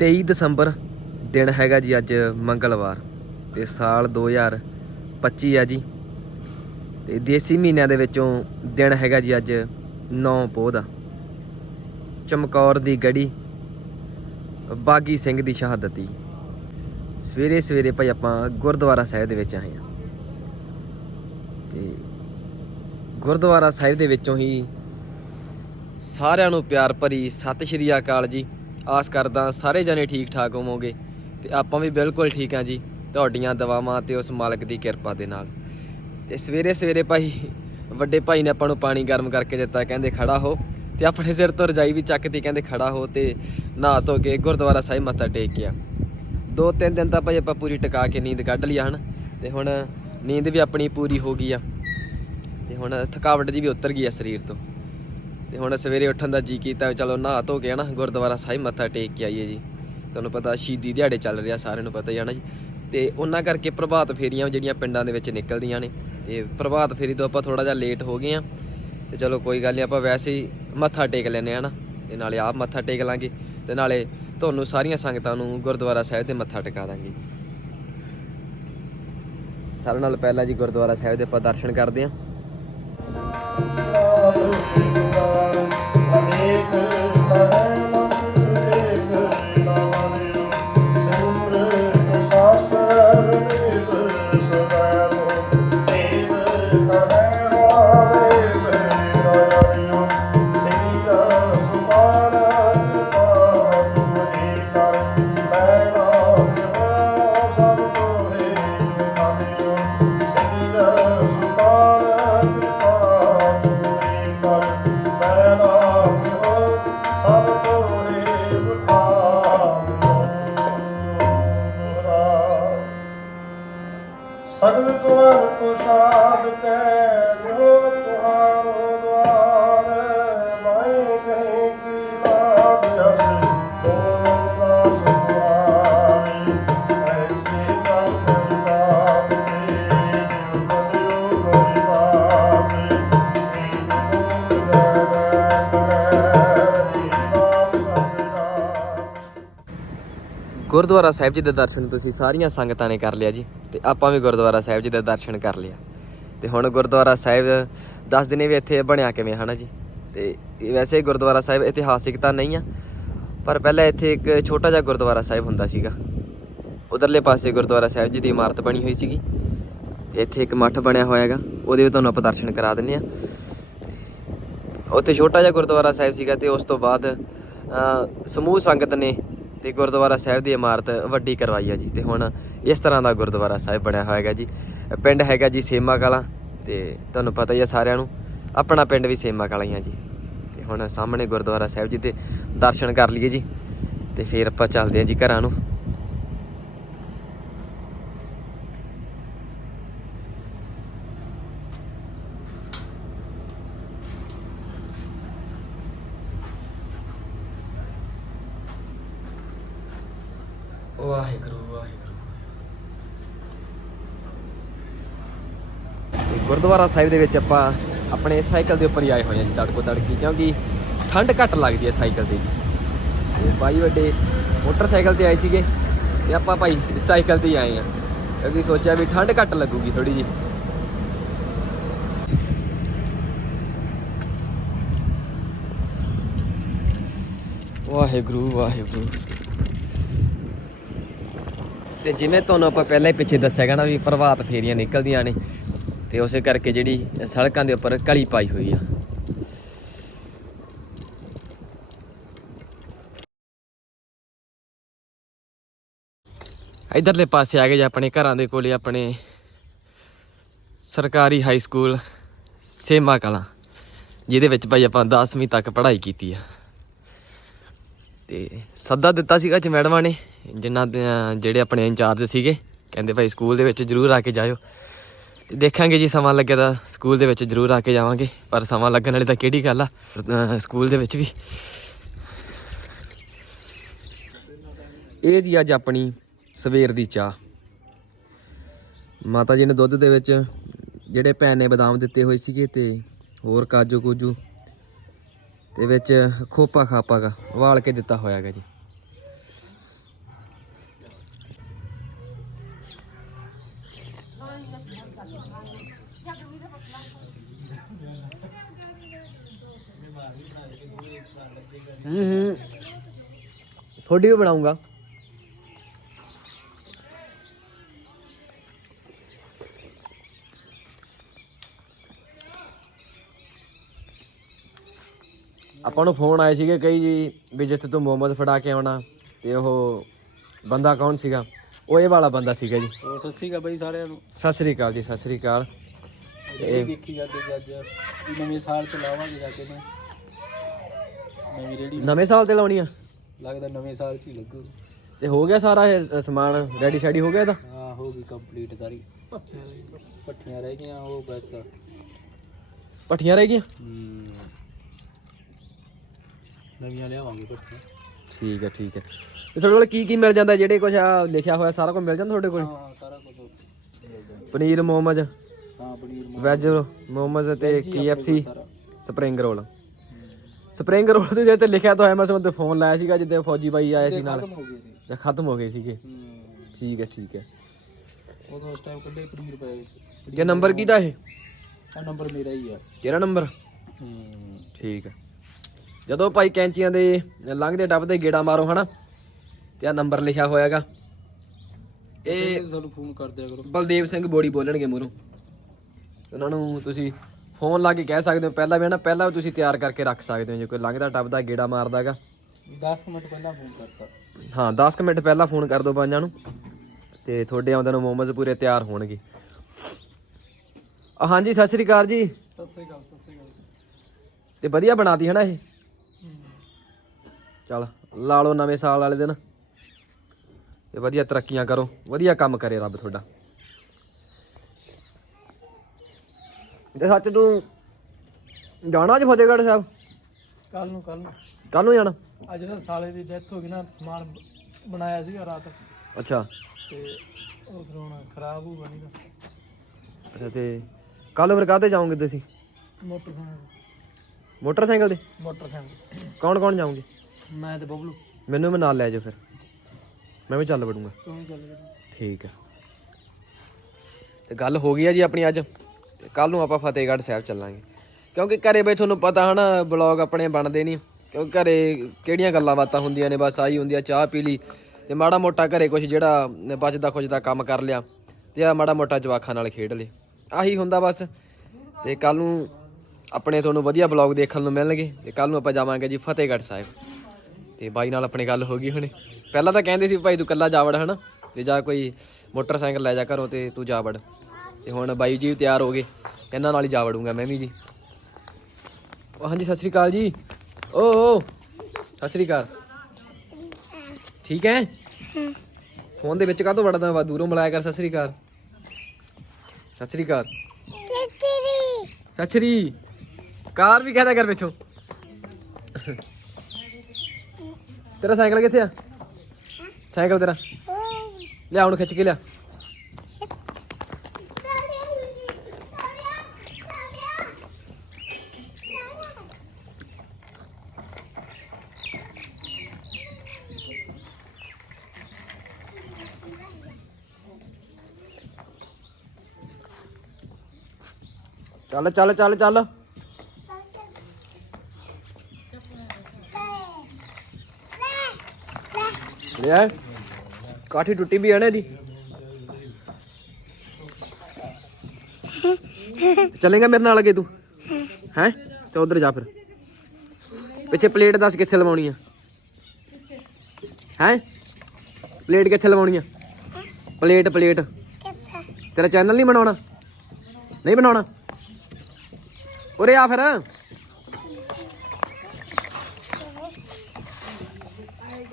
23 ਦਸੰਬਰ ਦਿਨ ਹੈਗਾ ਜੀ ਅੱਜ ਮੰਗਲਵਾਰ ਤੇ ਸਾਲ 2025 ਆ ਜੀ। ਤੇ ਦੇਸੀ ਮਹੀਨਿਆਂ ਦੇ ਵਿੱਚੋਂ ਦਿਨ ਹੈਗਾ ਜੀ ਅੱਜ 9 ਪੋਹ ਦਾ। ਚਮਕੌਰ ਦੀ ਗੜੀ, ਬਾਗੀ ਸਿੰਘ ਦੀ ਸ਼ਹਾਦਤੀ। ਸਵੇਰੇ ਸਵੇਰੇ ਭਾਈ ਆਪਾਂ ਗੁਰਦੁਆਰਾ ਸਾਹਿਬ ਦੇ ਵਿੱਚ ਆਏ ਆ ਤੇ ਗੁਰਦੁਆਰਾ ਸਾਹਿਬ ਦੇ ਵਿੱਚੋਂ ਹੀ ਸਾਰਿਆਂ ਨੂੰ ਪਿਆਰ ਭਰੀ ਸਤਿ ਸ਼੍ਰੀ ਅਕਾਲ ਜੀ। ਆਸ ਕਰਦਾ ਸਾਰੇ ਜਣੇ ਠੀਕ ਠਾਕ ਹੋਵੋਗੇ। ਤੇ ਆਪਾਂ ਵੀ ਬਿਲਕੁਲ ਠੀਕ ਹਾਂ ਜੀ, ਤੁਹਾਡੀਆਂ ਦਵਾਵਾਂ ਤੇ ਉਸ ਮਾਲਕ ਦੀ ਕਿਰਪਾ ਦੇ ਨਾਲ। ਤੇ ਸਵੇਰੇ ਸਵੇਰੇ ਭਾਈ, ਵੱਡੇ ਭਾਈ ਨੇ ਆਪਾਂ ਨੂੰ ਪਾਣੀ ਗਰਮ ਕਰਕੇ ਦਿੱਤਾ, ਕਹਿੰਦੇ ਖੜਾ ਹੋ। ਤੇ ਆਪਣੇ ਸਿਰ ਤੋਂ ਰਜਾਈ ਵੀ ਚੱਕਦੀ ਕਹਿੰਦੇ ਖੜਾ ਹੋ ਤੇ ਨਹਾ ਧੋ ਕੇ ਗੁਰਦੁਆਰਾ ਸਾਹਿਬ ਮੱਥਾ ਟੇਕ ਗਿਆ ਦੋ ਤਿੰਨ ਦਿਨ ਤਾਂ ਭਾਈ ਆਪਾਂ ਪੂਰੀ ਟਿਕਾ ਕੇ ਨੀਂਦ ਕੱਢ ਲਈ ਆ, ਹਨ? ਤੇ ਹੁਣ ਨੀਂਦ ਵੀ ਆਪਣੀ ਪੂਰੀ ਹੋ ਗਈ ਆ। ਤੇ ਹੁਣ ਥਕਾਵਟ ਜੀ ਵੀ ਉਤਰ ਗਈ ਆ ਸਰੀਰ ਤੋਂ। ਤੇ ਹੁਣ ਸਵੇਰੇ ਉੱਠਣ ਦਾ ਜੀ ਕੀਤਾ ਚਲੋ ਨਹਾ ਧੋ ਕੇ ਨਾ ਗੁਰਦੁਆਰਾ ਸਾਹਿਬ ਮੱਥਾ ਟੇਕ ਕੇ ਆਈਏ ਜੀ। ਤੁਹਾਨੂੰ ਪਤਾ ਸ਼ਹੀਦੀ ਦਿਹਾੜੇ ਚੱਲ ਰਿਹਾ, ਸਾਰਿਆਂ ਨੂੰ ਪਤਾ ਹੀ ਹੈ ਨਾ ਜੀ। ਤੇ ਉਹਨਾਂ ਕਰਕੇ ਪ੍ਰਭਾਤ ਫੇਰੀਆਂ ਜਿਹੜੀਆਂ ਪਿੰਡਾਂ ਦੇ ਵਿੱਚ ਨਿਕਲਦੀਆਂ ਨੇ। ਤੇ ਪ੍ਰਭਾਤ ਫੇਰੀ ਤੋਂ ਆਪਾਂ ਥੋੜਾ ਜਿਹਾ ਲੇਟ ਹੋ ਗਏ ਆ। ਤੇ ਚਲੋ ਕੋਈ ਗੱਲ ਨਹੀਂ, ਆਪਾਂ ਵੈਸੇ ਹੀ ਮੱਥਾ ਟੇਕ ਲੈਨੇ ਆ ਨਾ ਤੇ ਨਾਲੇ ਆਪ ਮੱਥਾ ਟੇਕ ਲਾਂਗੇ। ਤੇ ਨਾਲੇ ਤੁਹਾਨੂੰ ਸਾਰੀਆਂ ਸੰਗਤਾਂ ਨੂੰ ਗੁਰਦੁਆਰਾ ਸਾਹਿਬ ਤੇ ਮੱਥਾ ਟਿਕਾ ਦਾਂਗੇ। ਸਾਰਿਆਂ ਨਾਲ ਪਹਿਲਾਂ ਜੀ ਗੁਰਦੁਆਰਾ ਸਾਹਿਬ ਦੇ ਆਪਾਂ ਦਰਸ਼ਨ ਕਰਦੇ ਆਂ। ਗੁਰਦੁਆਰਾ ਸਾਹਿਬ ਜੀ ਦੇ ਦਰਸ਼ਨ ਤੁਸੀਂ ਸਾਰੀਆਂ ਸੰਗਤਾਂ ਨੇ ਕਰ ਲਿਆ ਜੀ ਤੇ ਆਪਾਂ ਵੀ ਗੁਰਦੁਆਰਾ ਸਾਹਿਬ ਜੀ ਦੇ ਦਰਸ਼ਨ ਕਰ ਲਿਆ। ਤੇ ਹੁਣ ਗੁਰਦੁਆਰਾ ਸਾਹਿਬ ਦੱਸ ਦਿਨੇ ਵੀ ਇੱਥੇ ਬਣਿਆ ਕਿਵੇਂ ਹਨਾ ਜੀ? ਤੇ ਵੈਸੇ ਗੁਰਦੁਆਰਾ ਸਾਹਿਬ ਇਤਿਹਾਸਿਕ ਤਾਂ ਨਹੀਂ ਆ, ਪਰ ਪਹਿਲਾਂ ਇੱਥੇ ਇੱਕ ਛੋਟਾ ਜਿਹਾ ਗੁਰਦੁਆਰਾ ਸਾਹਿਬ ਹੁੰਦਾ ਸੀਗਾ। ਉਧਰਲੇ ਪਾਸੇ ਗੁਰਦੁਆਰਾ ਸਾਹਿਬ ਜੀ ਦੀ ਇਮਾਰਤ ਬਣੀ ਹੋਈ ਸੀਗੀ। ਤੇ ਇੱਥੇ ਇੱਕ ਮੱਠ ਬਣਿਆ ਹੋਇਆ ਹੈਗਾ, ਉਹਦੇ ਵੀ ਤੁਹਾਨੂੰ ਆਪਾਂ ਦਰਸ਼ਨ ਕਰਾ ਦਿੰਨੇ ਆ। ਉੱਥੇ ਛੋਟਾ ਜਿਹਾ ਗੁਰਦੁਆਰਾ ਸਾਹਿਬ ਸੀਗਾ ਤੇ ਉਸ ਤੋਂ ਬਾਅਦ ਸਮੂਹ ਸੰਗਤ ਨੇ ਤੇ ਗੁਰਦੁਆਰਾ ਸਾਹਿਬ ਦੀ ਇਮਾਰਤ ਵੱਡੀ ਕਰਵਾਈ ਆ ਜੀ, ਤੇ ਹੁਣ ਇਸ ਤਰ੍ਹਾਂ ਦਾ ਗੁਰਦੁਆਰਾ ਸਾਹਿਬ ਬਣਿਆ ਹੋਇਆ ਹੈਗਾ ਜੀ। ਪਿੰਡ ਹੈਗਾ ਜੀ ਸੇਮਾ ਕਲਾਂ, ਤੇ ਤੁਹਾਨੂੰ ਪਤਾ ਹੀ ਆ ਸਾਰਿਆਂ ਨੂੰ, ਆਪਣਾ ਪਿੰਡ ਵੀ ਸੇਮਾ ਕਲਾਂ ਹੀ ਆ ਜੀ। ਤੇ ਹੁਣ ਸਾਹਮਣੇ ਗੁਰਦੁਆਰਾ ਸਾਹਿਬ ਜੀ ਦੇ ਦਰਸ਼ਨ ਕਰ ਲਈਏ ਜੀ, ਤੇ ਫਿਰ ਆਪਾਂ ਚੱਲਦੇ ਹਾਂ ਜੀ ਘਰਾਂ ਨੂੰ। ਵਾਹਿਗੁਰੂ ਵਾਹਿਗੁਰੂ। ਤੇ ਗੁਰਦੁਆਰਾ ਸਾਹਿਬ ਦੇ ਵਿੱਚ ਆਪਾਂ ਆਪਣੇ ਸਾਈਕਲ ਦੇ ਉੱਪਰ ਹੀ ਆਏ ਹੋਏ ਹਾਂ ਜੀ ਤੜਕੋ ਤੜਕੀ ਕਿਉਂਕਿ ਠੰਡ ਘੱਟ ਲੱਗਦੀ ਹੈ ਸਾਈਕਲ ਤੇ ਤੇ ਬਾਈ ਵੱਡੇ ਮੋਟਰਸਾਈਕਲ ਤੇ ਆਏ ਸੀਗੇ, ਤੇ ਆਪਾਂ ਭਾਈ ਸਾਈਕਲ ਤੇ ਹੀ ਆਏ ਆ ਕਿਉਂਕਿ ਸੋਚਿਆ ਵੀ ਠੰਡ ਘੱਟ ਲੱਗੂਗੀ ਥੋੜੀ ਜੀ ਵਾਹਿਗੁਰੂ ਵਾਹਿਗੁਰੂ। ਤੇ ਜਿਵੇਂ ਤੁਹਾਨੂੰ ਆਪਾਂ ਪਹਿਲਾਂ ਹੀ ਪਿੱਛੇ ਦੱਸਿਆ ਗਿਆ ਨਾ ਵੀ ਪ੍ਰਭਾਤ ਫੇਰੀਆਂ ਨਿਕਲਦੀਆਂ ਨੇ, ਤੇ ਉਸੇ ਕਰਕੇ ਜਿਹੜੀ ਸੜਕਾਂ ਦੇ ਉੱਪਰ ਕਲੀ ਪਾਈ ਹੋਈ ਆ। ਇਧਰਲੇ ਪਾਸੇ ਆ ਗਏ ਜੇ ਆਪਣੇ ਘਰਾਂ ਦੇ ਕੋਲੇ, ਆਪਣੇ ਸਰਕਾਰੀ ਹਾਈ ਸਕੂਲ ਸੇਮਾ ਕਲਾਂ, ਜਿਹਦੇ ਵਿੱਚ ਭਾਈ ਆਪਾਂ 10ਵੀਂ ਤੱਕ ਪੜ੍ਹਾਈ ਕੀਤੀ ਆ। ਤੇ ਸੱਦਾ ਦਿੱਤਾ ਸੀਗਾ ਜੀ ਮੈਡਮਾਂ ਨੇ, ਜਿਨ੍ਹਾਂ ਜਿਹੜੇ ਆਪਣੇ ਇੰਚਾਰਜ ਸੀਗੇ, ਕਹਿੰਦੇ ਭਾਈ ਸਕੂਲ ਦੇ ਵਿੱਚ ਜ਼ਰੂਰ ਆ ਕੇ ਜਾਇਓ। ਤੇ ਦੇਖਾਂਗੇ ਜੀ, ਸਮਾਂ ਲੱਗਿਆ ਤਾਂ ਸਕੂਲ ਦੇ ਵਿੱਚ ਜ਼ਰੂਰ ਆ ਕੇ ਜਾਵਾਂਗੇ, ਪਰ ਸਮਾਂ ਲੱਗਣ ਵਾਲੀ ਤਾਂ ਕਿਹੜੀ ਗੱਲ ਆ ਸਕੂਲ ਦੇ ਵਿੱਚ ਵੀ। ਇਹ ਜੀ ਅੱਜ ਆਪਣੀ ਸਵੇਰ ਦੀ ਚਾਹ। ਮਾਤਾ ਜੀ ਨੇ ਦੁੱਧ ਦੇ ਵਿੱਚ ਜਿਹੜੇ ਭੈਣ ਨੇ ਬਦਾਮ ਦਿੱਤੇ ਹੋਏ ਸੀਗੇ ਤੇ ਹੋਰ ਕਾਜੂ ਕੂਜੂ ਤੇ ਵਿੱਚ ਖੋਪਾ ਖਾਪਾ ਗਾ ਵਾਲ ਕੇ ਦਿੱਤਾ ਹੋਇਆ ਗਾ ਜੀ। ਹੂੰ ਹੂੰ। ਥੋੜੀ ਵੀ ਬਣਾਉਂਗਾ। ਆਪਾਂ ਨੂੰ ਫੋਨ ਆਏ ਸੀਗੇ ਕਈ ਜੀ ਵੀ ਜਿੱਥੇ ਤੂੰ ਮੁਹੰਮਦ ਫੜਾ ਕੇ ਆਉਣਾ ਤੇ ਉਹ ਬੰਦਾ ਕੌਣ ਸੀਗਾ? ਉਹ ਇਹ ਵਾਲਾ ਬੰਦਾ ਸੀਗਾ ਜੀ। ਉਹ ਸਤਿ ਸ਼੍ਰੀ ਅਕਾਲ ਬਾਈ ਸਾਰਿਆਂ ਨੂੰ। ਸਤਿ ਸ੍ਰੀ ਅਕਾਲ ਜੀ ਸਤਿ ਸ੍ਰੀ ਅਕਾਲ। ਇਹ ਦੇਖੀ ਜਾਂਦੇ ਜੀ ਅੱਜ। ਨਵੇਂ ਸਾਲ ਤੇ ਲਾਵਾਂਗੇ ਜਾ ਕੇ ਮੈਂ ਨਵੀਂ ਰੇੜੀ ਨਵੇਂ ਸਾਲ ਤੇ ਲਾਉਣੀ ਆ? ਲੱਗਦਾ ਨਵੇਂ ਸਾਲ ਚ ਹੀ ਲੱਗੂ। ਤੇ ਹੋ ਗਿਆ ਸਾਰਾ ਇਹ ਸਮਾਨ ਰੈਡੀ ਸ਼ੈਡੀ ਹੋ ਗਿਆ ਇਹਦਾ? ਹਾਂ ਹੋ ਗਈ ਕੰਪਲੀਟ ਸਾਰੀ। ਪੱਠੀਆਂ ਰਹਿ ਗਈਆਂ ਉਹ ਬਸ। ਪੱਠੀਆਂ ਰਹਿ ਗਈਆਂ? ਨਵੀਆਂ ਲਿਆਵਾਂਗੇ ਪੱਠੀਆਂ ਠੀਕ ਹੈ ਠੀਕ ਹੈ। ਤੇ ਤੁਹਾਡੇ ਕੋਲ ਕੀ ਕੀ ਮਿਲ ਜਾਂਦਾ ਜਿਹੜੇ ਕੁਝ ਆ ਲਿਖਿਆ ਹੋਇਆ ਸਾਰਾ ਕੁਝ ਮਿਲ ਜਾਂਦਾ ਤੁਹਾਡੇ ਕੋਲ? ਹਾਂ ਸਾਰਾ ਕੁਝ ਪਨੀਰ ਮੋਮੋਜ ਹਾਂ ਪਨੀਰ ਵੈਜ ਮੋਮੋਜ ਤੇ ਵੈਜ ਹੀ ਆਪਣੇ KFC ਕੋਲ ਸਾਰਾ। Spring roll. ਸਪਰਿੰਗ ਰੋਲ ਤੇ ਜੇ ਤੇ ਲਿਖਿਆ ਤਾਂ ਹੋਇਆ ਮੈਂ ਤੁਹਾਨੂੰ ਫੋਨ ਲਾਇਆ ਸੀਗਾ ਜਿੱਦੇ ਫੌਜੀ ਬਾਈ ਆਏ ਸੀ ਨਾਲ। ਖਤਮ ਹੋ ਗਏ ਸੀ। ਜਾਂ ਖਤਮ ਹੋ ਗਏ ਸੀਗੇ। ਠੀਕ ਹੈ ਠੀਕ ਹੈ। ਉਦੋਂ ਉਸ ਟਾਈਮ ਕੱਢੇ ਪਨੀਰ ਪਏ ਕਿ ਨੰਬਰ ਕਿਹਦਾ ਇਹ ਆ ਨੰਬਰ ਮੇਰਾ ਹੀ ਆ। ਕਿਹੜਾ ਨੰਬਰ ਠੀਕ ਹੈ। ਜਦੋਂ ਭਾਈ ਕੈਂਚੀਆਂ ਦੇ ਲੰਘਦੇ ਡੱਬਦੇ ਗੇੜਾ ਮਾਰੋ ਹਨਾ? ਤੇ ਆ ਨੰਬਰ ਲਿਖਿਆ ਹੋਇਆਗਾ। ਇਹ ਤੁਹਾਨੂੰ ਫੋਨ ਕਰ ਦਿਆ ਕਰੋ। ਬਲਦੇਵ ਸਿੰਘ ਬੋੜੀ ਬੋਲਣਗੇ ਮੂਹਰੋਂ। ਉਹਨਾਂ ਨੂੰ ਤੁਸੀਂ ਫੋਨ ਲਾ ਕੇ ਕਹਿ ਸਕਦੇ ਹੋ। ਪਹਿਲਾਂ ਵੀ ਹਨਾ ਪਹਿਲਾਂ ਵੀ ਤੁਸੀਂ ਤਿਆਰ ਕਰਕੇ ਰੱਖ ਸਕਦੇ ਹੋ ਜੇ ਕੋਈ ਲੰਘਦਾ ਟੱਪਦਾ ਗੇੜਾ ਮਾਰਦਾਗਾ। 10 ਮਿੰਟ ਪਹਿਲਾਂ ਫੋਨ ਕਰਤਾ। ਹਾਂ 10 ਕੁ ਮਿੰਟ ਪਹਿਲਾਂ ਫੋਨ ਕਰ ਦਿਓ ਬਾਈਆਂ ਨੂੰ। ਤੇ ਤੁਹਾਡੇ ਆਉਂਦੇ ਨੂੰ ਮੋਮੋਜ਼ ਪੂਰੇ ਤਿਆਰ ਹੋਣਗੇ। ਹਾਂਜੀ ਸਤਿ ਸ੍ਰੀ ਅਕਾਲ ਜੀ। ਸਤਿ ਸ੍ਰੀ ਅਕਾਲ ਸਤਿ ਸ੍ਰੀ ਅਕਾਲ। ਤੇ ਵਧੀਆ ਬਣਾਤੀ ਹਨਾ ਇਹ? ਚੱਲ ਲਾ ਲਓ ਨਵੇਂ ਸਾਲ ਵਾਲੇ ਦਿਨ। ਤੇ ਵਧੀਆ ਤਰੱਕੀਆਂ ਕਰੋ ਵਧੀਆ ਕੰਮ ਕਰੇ ਰੱਬ ਤੁਹਾਡਾ। ਤੇ ਸੱਚ ਤੂੰ ਜਾਣਾ ਅੱਜ ਫਤਿਹਗੜ੍ਹ ਸਾਹਿਬ? ਕੱਲ ਨੂੰ ਕੱਲ ਨੂੰ। ਕੱਲ ਨੂੰ ਜਾਣਾ? ਅੱਜ ਤਾਂ ਸਾਲੇ ਦੀ ਡੈਥ ਹੋ ਗਈ ਨਾ ਸਮਾਨ ਬ- ਬਣਾਇਆ ਸੀਗਾ ਰਾਤ। ਅੱਛਾ। ਤੇ ਉਹ ਫਿਰ ਹੁਣ ਖਰਾਬ ਹੋ ਬਣੀ ਅੱਛਾ ਤੇ ਕੱਲ ਫਿਰ ਕਾਹਤੇ ਜਾਓਗੇ ਤੁਸੀਂ? ਮੋਟਰਸਾਈਕਲ ਮੋਟਰਸਾਈਕਲ ਤੇ? ਮੋਟਰਸਾਈਕਲ ਕੌਣ ਕੌਣ ਜਾਓਗੇ? ਮੈਂ ਤੇ ਬਬਲੂ। ਮੈਨੂੰ ਵੀ ਨਾਲ ਲੈ ਜਾਓ ਫਿਰ। ਮੈਂ ਵੀ ਚੱਲ ਵੜੂੰਗਾ। ਤੂੰ ਹੀ ਚੱਲ ਗਿਆ ਠੀਕ ਹੈ। ਤੇ ਗੱਲ ਹੋ ਗਈ ਆ ਜੀ ਆਪਣੀ ਅੱਜ। ਕੱਲ ਨੂੰ ਆਪਾਂ ਫਤਿਹਗੜ੍ਹ ਸਾਹਿਬ ਚੱਲਾਂਗੇ। ਕਿਉਂਕਿ ਘਰੇ ਬਈ ਤੁਹਾਨੂੰ ਪਤਾ ਹਨਾ ਬਲੌਗ ਆਪਣੇ ਬਣਦੇ ਨਹੀਂ। ਕਿਉਂਕਿ ਘਰੇ ਕਿਹੜੀਆਂ ਗੱਲਾਂ ਬਾਤਾਂ ਹੁੰਦੀਆਂ ਨੇ ਬਸ ਆਹੀ ਹੁੰਦੀ ਆ ਚਾਹ ਪੀ ਲਈ। ਤੇ ਮਾੜਾ ਮੋਟਾ ਘਰੇ ਕੁਝ ਜਿਹੜਾ ਬਚਦਾ ਖੁੱਜਦਾ ਕੰਮ ਕਰ ਲਿਆ। ਤੇ ਆ ਮਾੜਾ ਮੋਟਾ ਜਵਾਖਾਂ ਨਾਲ ਖੇਡ ਲਿਆ ਆਹੀ ਹੁੰਦਾ ਬਸ। ਤੇ ਕੱਲ ਨੂੰ ਆਪਣੇ ਤੁਹਾਨੂੰ ਵਧੀਆ ਬਲੌਗ ਦੇਖਣ ਨੂੰ ਮਿਲਣਗੇ। ਤੇ ਕੱਲ ਨੂੰ ਆਪਾਂ ਜਾਵਾਂਗੇ ਜੀ ਫਤਿਹਗੜ੍ਹ ਸਾਹਿਬ। ਤੇ ਬਾਈ ਨਾਲ ਆਪਣੀ ਗੱਲ ਹੋ ਗਈ ਹੁਣੇ। ਪਹਿਲਾਂ ਤਾਂ ਕਹਿੰਦੇ ਸੀ ਭਾਈ ਤੂੰ ਕੱਲਾ ਜਾ ਵੜ ਹਨਾ? ਤੇ ਜਾ ਕੋਈ ਮੋਟਰਸਾਈਕਲ ਲੈ ਜਾ ਘਰੋਂ ਤੇ ਤੂੰ ਜਾ ਵੜ। ਤੇ ਹੁਣ ਬਾਈ ਜੀ ਤਿਆਰ ਹੋ ਗਏ। ਇਹਨਾਂ ਨਾਲ ਹੀ ਜਾ ਵੜੂੰਗਾ ਮੈਂ ਵੀ ਜੀ। ਉਹ ਹਾਂਜੀ ਸਤਿ ਸ੍ਰੀ ਅਕਾਲ ਜੀ। ਓ ਓ ਸਤਿ ਸ੍ਰੀ ਅਕਾਲ। ਠੀਕ ਹੈ? ਫੋਨ ਦੇ ਵਿੱਚ ਕਾਹਤੋਂ ਵੜਦਾ ਵਾ? ਦੂਰੋਂ ਮਿਲਾਇਆ ਕਰ ਸਤਿ ਸ੍ਰੀ ਅਕਾਲ। ਸਤਿ ਸ੍ਰੀ ਅਕਾਲ। ਸਤਿ ਸ੍ਰੀ। ਕਾਰ ਵੀ ਕਹਦਾ ਕਰ ਪਿੱਛੋਂ। ਤੇਰਾ ਸਾਈਕਲ ਕਿੱਥੇ ਆ? ਸਾਈਕਲ ਤੇਰਾ। ਲਿਆ ਹੁਣ ਖਿੱਚ ਕੇ ਲਿਆ। ਚੱਲ ਚੱਲ ਚੱਲ ਚੱਲ। ਲਿਆ ਕਾਠੀ ਟੁੱਟੀ ਵੀ ਹੈ ਨਾ ਚੱਲੇਗਾ ਮੇਰੇ ਨਾਲ ਅਗੇ ਤੂੰ। ਹੈ? ਤੇ ਉਧਰ ਜਾ ਫਿਰ। ਪਿੱਛੇ ਪਲੇਟ ਦੱਸ ਕਿੱਥੇ ਲਵਾਉਣੀ ਆ। ਹੈ? ਪਲੇਟ ਕਿੱਥੇ ਲਵਾਉਣੀ ਆ? Plate plate. ਤੇਰਾ ਚੈਨਲ ਨਹੀਂ ਬਣਾਉਣਾ? ਨਹੀਂ ਬਣਾਉਣਾ? ਉਰੇ ਆ ਫਿਰ।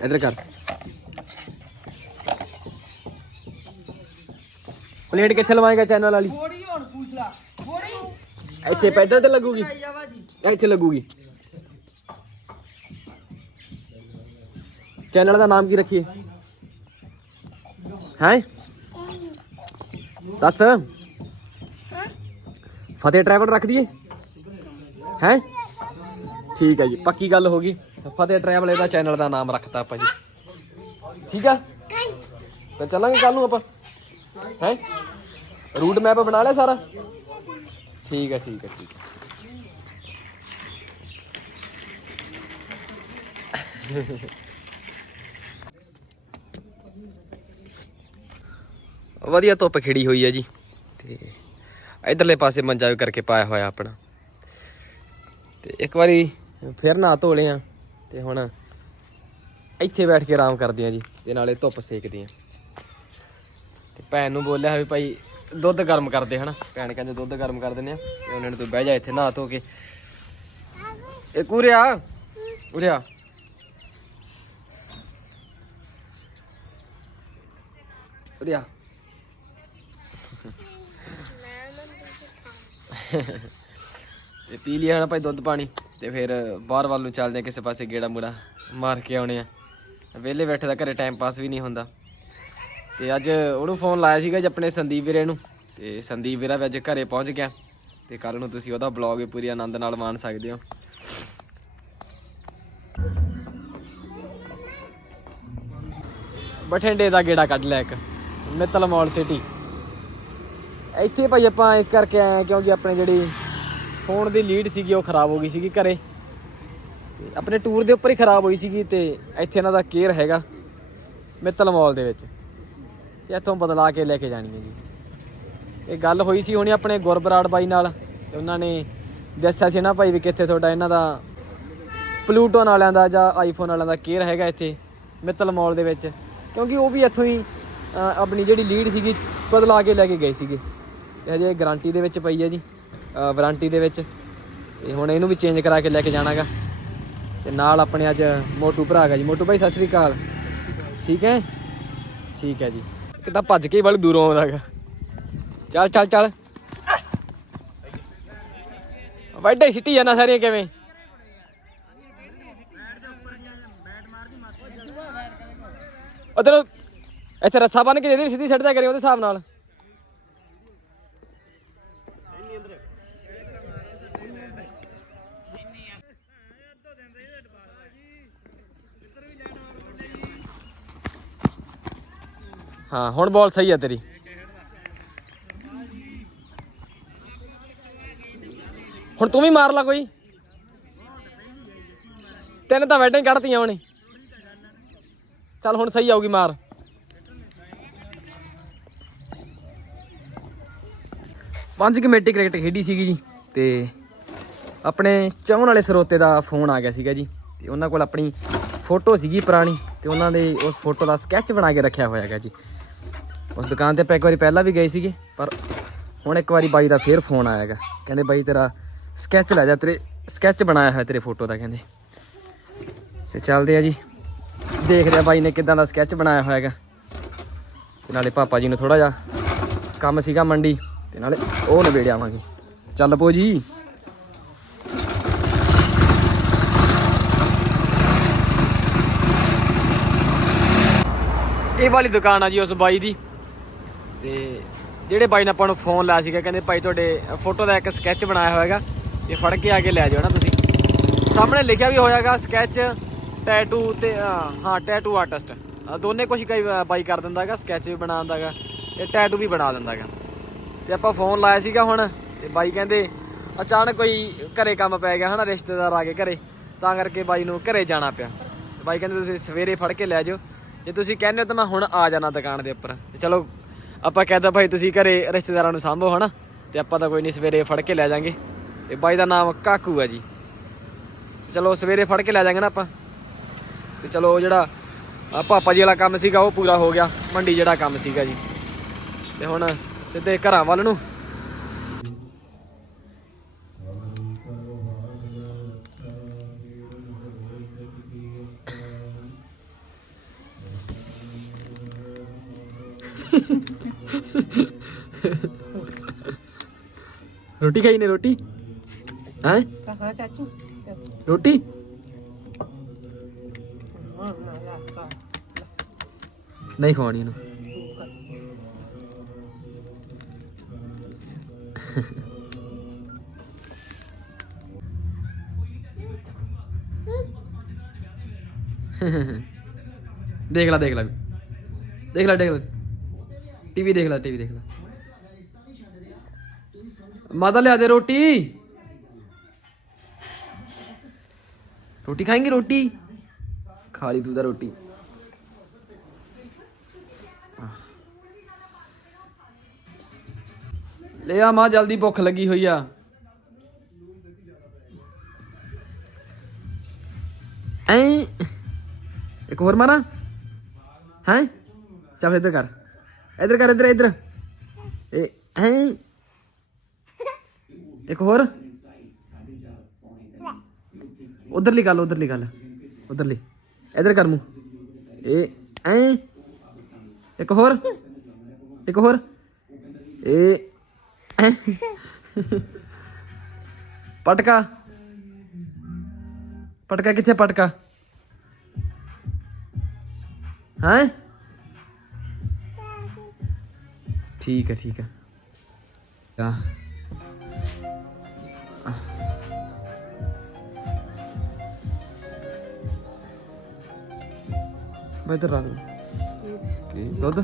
ਇਧਰ ਕਰ। ਪਲੇਟ ਕਿੱਥੇ ਲਵਾਏਗਾ ਚੈਨਲ ਵਾਲੀ? ਥੋੜੀ ਹੁਣ ਪੁੱਛ ਲਾ। ਥੋੜੀ ਇੱਥੇ ਪੈਦਲ ਤੇ ਲੱਗੂਗੀ। ਜਾਵਾ ਜੀ ਇੱਥੇ ਲੱਗੂਗੀ। ਚੈਨਲ ਦਾ ਨਾਮ ਕੀ ਰੱਖੀਏ? ਹੈ? ਦੱਸ। ਫਤਿਹ ਟਰੈਵਲ ਰੱਖ ਦਈਏ? ਹੈ? ਠੀਕ ਹੈ ਜੀ ਪੱਕੀ ਗੱਲ ਹੋ ਗਈ। ਫਤਿਹ ਟਰੈਵਲ ਇਹਦਾ ਚੈਨਲ ਦਾ ਨਾਮ ਰੱਖਤਾ ਆਪਾਂ ਜੀ। ਠੀਕ ਆ? ਤਾਂ ਚੱਲਾਂਗੇ ਕੱਲ ਨੂੰ ਆਪਾਂ। ਹੈ? ਰੂਟ ਮੈਪ ਬਣਾ ਲਿਆ ਸਾਰਾ? ਠੀਕ ਹੈ ਠੀਕ ਹੈ ਠੀਕ ਹੈ ਵਧੀਆ ਧੁੱਪ ਖਿੜੀ ਹੋਈ ਹੈ ਜੀ। ਤੇ ਇਧਰਲੇ ਪਾਸੇ ਮੰਜਾ ਵੀ ਕਰਕੇ ਪਾਇਆ ਹੋਇਆ ਆਪਣਾ। ਤੇ ਇੱਕ ਵਾਰੀ ਫਿਰ ਨਹਾ ਧੋ ਲਿਆ। ਤੇ ਹੁਣ ਇੱਥੇ ਬੈਠ ਕੇ ਆਰਾਮ ਕਰਦੇ ਆ ਜੀ। ਤੇ ਨਾਲੇ ਧੁੱਪ ਸੇਕਦੇ ਆ। ਭੈਣ ਨੂੰ ਬੋਲਿਆ ਵੀ ਭਾਈ ਦੁੱਧ ਗਰਮ ਕਰਦੇ ਹਨਾ। ਭੈਣ ਕਹਿੰਦੇ ਦੁੱਧ ਗਰਮ ਕਰ ਦਿੰਦੇ ਆ। ਤੇ ਉਹਨਾਂ ਨੇ ਤੂੰ ਬਹਿ ਜਾ ਇੱਥੇ, ਨਹਾ ਧੋ ਕੇ। ਇਹ ਕੁਰਿਆ? ਉਰਿਆ। ਉਰਿਆ। ਤੇ ਪੀ ਲਿਆ ਨਾ ਭਾਈ ਦੁੱਧ ਪਾਣੀ। ਤੇ ਫਿਰ ਬਾਹਰ ਵੱਲ ਨੂੰ ਚੱਲਦੇ ਆ, ਕਿਸੇ ਪਾਸੇ ਗੇੜਾ ਮੂੜਾ ਮਾਰ ਕੇ ਆਉਣੇ ਆ। ਵਿਹਲੇ ਬੈਠੇ ਦਾ ਘਰੇ ਟਾਈਮ ਪਾਸ ਵੀ ਨਹੀਂ ਹੁੰਦਾ। ਤੇ ਅੱਜ ਉਹਨੂੰ ਫੋਨ ਲਾਇਆ ਸੀਗਾ ਜੀ ਆਪਣੇ ਸੰਦੀਪ ਵੀਰੇ ਨੂੰ। ਤੇ ਸੰਦੀਪ ਵੀਰਾ ਵੀ ਅੱਜ ਘਰੇ ਪਹੁੰਚ ਗਿਆ। ਤੇ ਕੱਲ ਨੂੰ ਤੁਸੀਂ ਉਹਦਾ ਬਲੌਗ ਪੂਰੀ ਆਨੰਦ ਨਾਲ ਮਾਣ ਸਕਦੇ ਹੋ। ਬਠਿੰਡੇ ਦਾ ਗੇੜਾ ਕੱਢ ਲਿਆ ਇੱਕ, ਮਿੱਤਲ ਮਾਲ ਸਿਟੀ ਇੱਥੇ ਭਾਈ ਆਪਾਂ ਇਸ ਕਰਕੇ ਆਏ ਹਾਂ ਕਿਉਂਕਿ ਆਪਣੇ ਜਿਹੜੀ ਫੋਨ ਦੀ ਲੀਡ ਸੀਗੀ ਉਹ ਖਰਾਬ ਹੋ ਗਈ ਸੀਗੀ ਘਰੇ। ਆਪਣੇ ਟੂਰ ਦੇ ਉੱਪਰ ਹੀ ਖਰਾਬ ਹੋਈ ਸੀਗੀ ਤੇ ਇੱਥੇ ਇਹਨਾਂ ਦਾ ਕੇਅਰ ਹੈਗਾ, ਮਿੱਤਲ ਮਾਲ ਦੇ ਵਿੱਚ। ਤੇ ਇੱਥੋਂ ਬਦਲਾ ਕੇ ਲੈ ਕੇ ਜਾਣੀ ਹੈ ਜੀ। ਇਹ ਗੱਲ ਹੋਈ ਸੀ ਹੁਣੇ ਆਪਣੇ ਗੁਰਬਰਾੜ ਬਾਈ ਨਾਲ ਤੇ ਉਹਨਾਂ ਨੇ ਦੱਸਿਆ ਸੀ ਨਾ ਭਾਈ ਵੀ ਕਿੱਥੇ ਤੁਹਾਡਾ ਇਹਨਾਂ ਦਾ ਪਲੂਟੋਨ ਵਾਲਿਆਂ ਦਾ ਜਾਂ ਆਈਫੋਨ ਵਾਲਿਆਂ ਦਾ ਕੇਅਰ ਹੈਗਾ ਇੱਥੇ, ਮਿੱਤਲ ਮਾਲ ਦੇ ਵਿੱਚ। ਕਿਉਂਕਿ ਉਹ ਵੀ ਇੱਥੋਂ ਹੀ ਆਪਣੀ ਜਿਹੜੀ ਲੀਡ ਸੀਗੀ, ਬਦਲਾ ਕੇ ਲੈ ਕੇ ਗਏ ਸੀਗੇ। ਤੇ ਹਜੇ ਗਾਰੰਟੀ ਦੇ ਵਿੱਚ ਪਈ ਹੈ ਜੀ ਵਾਰੰਟੀ ਦੇ ਵਿੱਚ। ਤੇ ਹੁਣ ਇਹਨੂੰ ਵੀ ਚੇਂਜ ਕਰਾ ਕੇ ਲੈ ਕੇ ਜਾਣਾਗਾ। ਤੇ ਨਾਲ ਆਪਣੇ ਅੱਜ ਮੋਟੂ ਭਰਾ ਹੈਗਾ ਜੀ। ਮੋਟੂ ਭਾਈ, ਸਤਿ ਸ੍ਰੀ ਅਕਾਲ। ਠੀਕ ਹੈ? ਠੀਕ ਹੈ ਜੀ। ਕਿੱਦਾਂ ਭੱਜ ਕੇ ਬੜੀ ਦੂਰੋਂ ਆਉਂਦਾਗਾ ਚੱਲ ਚੱਲ ਚੱਲ। ਵੱਡੇ ਸਿੱਟੀ ਜਾਣਾ ਸਾਰੀਆਂ ਕਿਵੇਂ? ਉਧਰ ਇੱਥੇ ਰੱਸਾ ਬੰਨ ਕੇ ਜਿਹਦੀ ਸਿੱਧੀ ਸੱਟ ਕਰੇ ਉਹਦੇ ਹਿਸਾਬ ਨਾਲ। ਹਾਂ, ਹੁਣ ਬਾਲ ਸਹੀ ਹੈ ਤੇਰੀ। ਹੁਣ ਤੂੰ ਵੀ ਮਾਰ ਲਾ ਕੋਈ। ਤਿੰਨ ਤਾਂ ਵੈਟਿੰਗ ਕੱਢਤੀਆਂ ਉਹਨੇ ਚੱਲ ਹੁਣ ਸਹੀ ਆਊਗੀ ਮਾਰ। ਪੰਜ ਕਮੇਟੀ ਕ੍ਰਿਕਟ ਖੇਡੀ ਸੀਗੀ ਜੀ, ਤੇ ਆਪਣੇ ਚਾਹਣ ਵਾਲੇ ਸਰੋਤੇ ਦਾ ਫੋਨ ਆ ਗਿਆ ਸੀਗਾ ਜੀ। ਤੇ ਉਹਨਾਂ ਕੋਲ ਆਪਣੀ ਫੋਟੋ ਸੀਗੀ ਪੁਰਾਣੀ, ਤੇ ਉਹਨਾਂ ਦੇ ਉਸ ਫੋਟੋ ਦਾ ਸਕੈਚ ਬਣਾ ਕੇ ਰੱਖਿਆ ਹੋਇਆ ਹੈਗਾ ਜੀ। ਉਸ ਦੁਕਾਨ ਤੇ ਆਪਾਂ ਇੱਕ ਵਾਰੀ ਪਹਿਲਾਂ ਵੀ ਗਏ ਸੀਗੇ, ਪਰ ਹੁਣ ਇੱਕ ਵਾਰੀ ਬਾਈ ਦਾ ਫੇਰ ਫੋਨ ਆਇਆ ਹੈਗਾ। ਕਹਿੰਦੇ ਬਾਈ ਤੇਰਾ ਸਕੈਚ ਲੈ ਜਾ, ਤੇਰੇ ਸਕੈਚ ਬਣਾਇਆ ਹੋਇਆ ਤੇਰੇ ਫੋਟੋ ਦਾ, ਕਹਿੰਦੇ। ਤੇ ਚੱਲਦੇ ਆ ਜੀ। ਦੇਖਦੇ ਆ ਬਾਈ ਨੇ ਕਿਦਾਂ ਦਾ ਸਕੈਚ ਬਣਾਇਆ ਹੋਇਆ ਹੈਗਾ। ਤੇ ਨਾਲੇ ਪਾਪਾ ਜੀ ਨੂੰ ਥੋੜਾ ਜਿਹਾ ਕੰਮ ਸੀਗਾ ਮੰਡੀ, ਤੇ ਨਾਲੇ ਉਹ ਨਵੇੜ ਆਵਾਂਗੇ। ਚੱਲ ਪੋ ਜੀ। ਇਹ ਵਾਲੀ ਦੁਕਾਨ ਆ ਜੀ ਉਸ ਬਾਈ ਦੀ। ਤੇ ਜਿਹੜੇ ਬਾਈ ਨੇ ਆਪਾਂ ਨੂੰ ਫੋਨ ਲਾਇਆ ਸੀਗਾ, ਕਹਿੰਦੇ ਭਾਈ ਤੁਹਾਡੇ ਫੋਟੋ ਦਾ ਇੱਕ ਸਕੈਚ ਬਣਾਇਆ ਹੋਇਆਗਾ ਇਹ ਫੜ ਕੇ ਆ ਕੇ ਲੈ ਜਾਓ ਨਾ ਤੁਸੀਂ। ਸਾਹਮਣੇ ਲਿਖਿਆ ਵੀ ਹੋਇਆਗਾ ਸਕੈਚ ਟੈਟੂ ਤੇ ਹਾਂ ਟੈਟੂ ਆਰਟਿਸਟ ਦੋਨੇ ਕੁਝ ਕਈ ਬਾਈ ਕਰ ਦਿੰਦਾਗਾ ਸਕੈਚ ਵੀ ਬਣਾ ਦਿੰਦਾਗਾ ਤੇ ਟੈਟੂ ਵੀ ਬਣਾ ਦਿੰਦਾਗਾ ਤੇ ਆਪਾਂ ਫੋਨ ਲਾਇਆ ਸੀਗਾ ਹੁਣ, ਤੇ ਬਾਈ ਕਹਿੰਦੇ ਅਚਾਨਕ ਕੋਈ ਘਰੇ ਕੰਮ ਪੈ ਗਿਆ ਹਨਾ, ਰਿਸ਼ਤੇਦਾਰ ਆ ਗਏ ਘਰੇ, ਤਾਂ ਕਰਕੇ ਬਾਈ ਨੂੰ ਘਰੇ ਜਾਣਾ ਪਿਆ। ਬਾਈ ਕਹਿੰਦੇ ਤੁਸੀਂ ਸਵੇਰੇ ਫੜ ਕੇ ਲੈ ਜਾਓ। ਜੇ ਤੁਸੀਂ ਕਹਿੰਦੇ ਹੋ ਤਾਂ ਮੈਂ ਹੁਣ ਆ ਜਾਣਾ ਦੁਕਾਨ ਦੇ ਉੱਪਰ। ਤੇ ਚਲੋ ਆਪਾਂ ਕਹਿੰਦਾ ਭਾਈ ਤੁਸੀਂ ਘਰੇ ਰਿਸ਼ਤੇਦਾਰਾਂ ਨੂੰ ਸਾਂਭੋ, ਹਨਾ? ਤੇ ਆਪਾਂ ਤਾਂ ਕੋਈ ਨਹੀਂ ਸਵੇਰੇ ਫੜ ਕੇ ਲੈ ਜਾਾਂਗੇ। ਤੇ ਬਾਈ ਦਾ ਨਾਮ ਕਾਕੂ ਹੈ ਜੀ। ਚਲੋ, ਸਵੇਰੇ ਫੜ ਕੇ ਲੈ ਜਾਾਂਗੇ ਨਾ ਆਪਾਂ। ਤੇ ਚਲੋ ਜਿਹੜਾ, ਆਹ ਪਾਪਾ ਜੀ ਵਾਲਾ ਕੰਮ ਸੀਗਾ, ਉਹ ਪੂਰਾ ਹੋ ਗਿਆ। ਮੰਡੀ ਜਿਹੜਾ ਕੰਮ ਸੀਗਾ ਜੀ। ਤੇ ਹੁਣ ਸਿੱਧੇ ਘਰਾਂ ਵੱਲ ਨੂੰ ਰੋਟੀ ਖਾਈ ਨੇ ਰੋਟੀ? ਹੈ? ਕਹਾਂ ਚਾਚੂ? ਰੋਟੀ? ਨਹੀਂ ਖਵਾਉਣੀ ਇਹਨੂੰ। ਦੇਖ ਲੈ ਦੇਖ ਲੈ। ਦੇਖ ਲੈ ਦੇਖ ਲੈ। ਟੀਵੀ ਦੇਖ ਲੈ ਟੀਵੀ ਦੇਖ ਲੈ। ਮਾਤਾ ਲਿਆ ਦੇ ਰੋਟੀ। ਰੋਟੀ ਖਾਏਂਗੇ ਰੋਟੀ? ਖਾ ਲਈ ਤੂੰ ਤਾਂ ਰੋਟੀ। ਲੈ ਆ ਮਾਂ, ਜਲਦੀ ਭੁੱਖ ਲੱਗੀ ਹੋਈ ਆ। ਐ ਇੱਕ ਹੋਰ ਮਾਰਾਂ ਹੈ? ਚੱਲ ਇੱਧਰ ਕਰ। ਇੱਧਰ ਕਰ, ਇੱਧਰ ਇੱਧਰ। ਇਹ ਐ ਇੱਕ ਹੋਰ ਉਧਰਲੀ ਗੱਲ ਉਧਰਲੀ ਗੱਲ ਉਧਰਲੀ ਇੱਧਰ ਕਰ ਮੂੰਹ ਇਹ ਐ ਇੱਕ ਹੋਰ ਇੱਕ ਹੋਰ ਇਹ ਐਂ। ਪਟਕਾ ਪਟਕਾ ਕਿੱਥੇ ਪਟਕਾ ਹੈ ਠੀਕ ਹੈ ਠੀਕ ਹੈ ਮੈਂ ਇੱਧਰ ਰੱਖ ਦੂੰ ਕੀ ਦੁੱਧ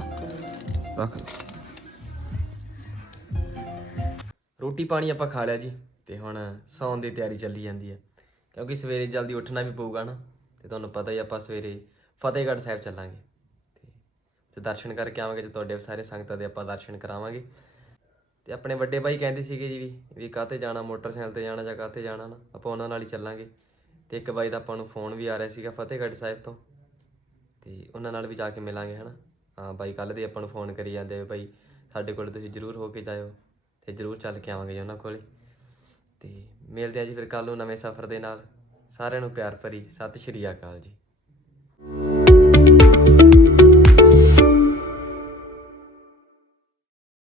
ਰੱਖ ਰੋਟੀ ਪਾਣੀ ਆਪਾਂ ਖਾ ਲਿਆ ਜੀ ਤੇ ਹੁਣ ਸੌਣ ਦੀ ਤਿਆਰੀ ਚੱਲੀ ਜਾਂਦੀ ਹੈ। ਕਿਉਂਕਿ ਸਵੇਰੇ ਜਲਦੀ ਉੱਠਣਾ ਵੀ ਪਊਗਾ ਨਾ ਤੇ ਤੁਹਾਨੂੰ ਪਤਾ ਹੀ ਆਪਾਂ ਸਵੇਰੇ ਫਤਿਹਗੜ੍ਹ ਸਾਹਿਬ ਚੱਲਾਂਗੇ। ਤੇ ਤੇ ਦਰਸ਼ਨ ਕਰਕੇ ਆਵਾਂਗੇ ਤੇ ਤੁਹਾਡੇ ਸਾਰੇ ਸੰਗਤਾਂ ਦੇ ਆਪਾਂ ਦਰਸ਼ਨ ਕਰਾਵਾਂਗੇ। ਤੇ ਆਪਣੇ ਵੱਡੇ ਭਾਈ ਕਹਿੰਦੇ ਸੀਗੇ ਜੀ ਵੀ ਵੀ ਕਾਹਤੇ ਜਾਣਾ ਮੋਟਰਸਾਈਕਲ ਤੇ ਜਾਣਾ ਜਾਂ ਕਾਹਤੇ ਜਾਣਾ ਨਾ ਆਪਾਂ ਉਹਨਾਂ ਨਾਲ ਹੀ ਚੱਲਾਂਗੇ। ਤੇ ਇੱਕ ਬਾਈ ਦਾ ਆਪਾਂ ਨੂੰ ਫੋਨ ਵੀ ਆ ਰਿਹਾ ਸੀਗਾ ਫਤਿਹਗੜ੍ਹ ਸਾਹਿਬ ਤੋਂ। ਤੇ ਉਹਨਾਂ ਨਾਲ ਵੀ ਜਾ ਕੇ ਮਿਲਾਂਗੇ, ਹਨਾ? ਹਾਂ, ਬਾਈ ਕੱਲ ਦੇ ਆਪਾਂ ਨੂੰ ਫੋਨ ਕਰੀ ਜਾਂਦੇ ਆ ਬਾਈ, ਸਾਡੇ ਕੋਲ ਤੁਸੀਂ ਜਰੂਰ ਹੋ ਕੇ ਜਾਇਓ ਤੇ ਜਰੂਰ ਚੱਲ ਕੇ ਆਵਾਂਗੇ ਜੀ ਉਹਨਾਂ ਕੋਲ ਤੇ ਮਿਲਦੇ ਆ ਜੀ ਫਿਰ ਕੱਲ ਨੂੰ ਨਵੇਂ ਸਫ਼ਰ ਦੇ ਨਾਲ। ਸਾਰਿਆਂ ਨੂੰ ਪਿਆਰ ਭਰੀ ਸਤਿ ਸ਼੍ਰੀ ਅਕਾਲ ਜੀ।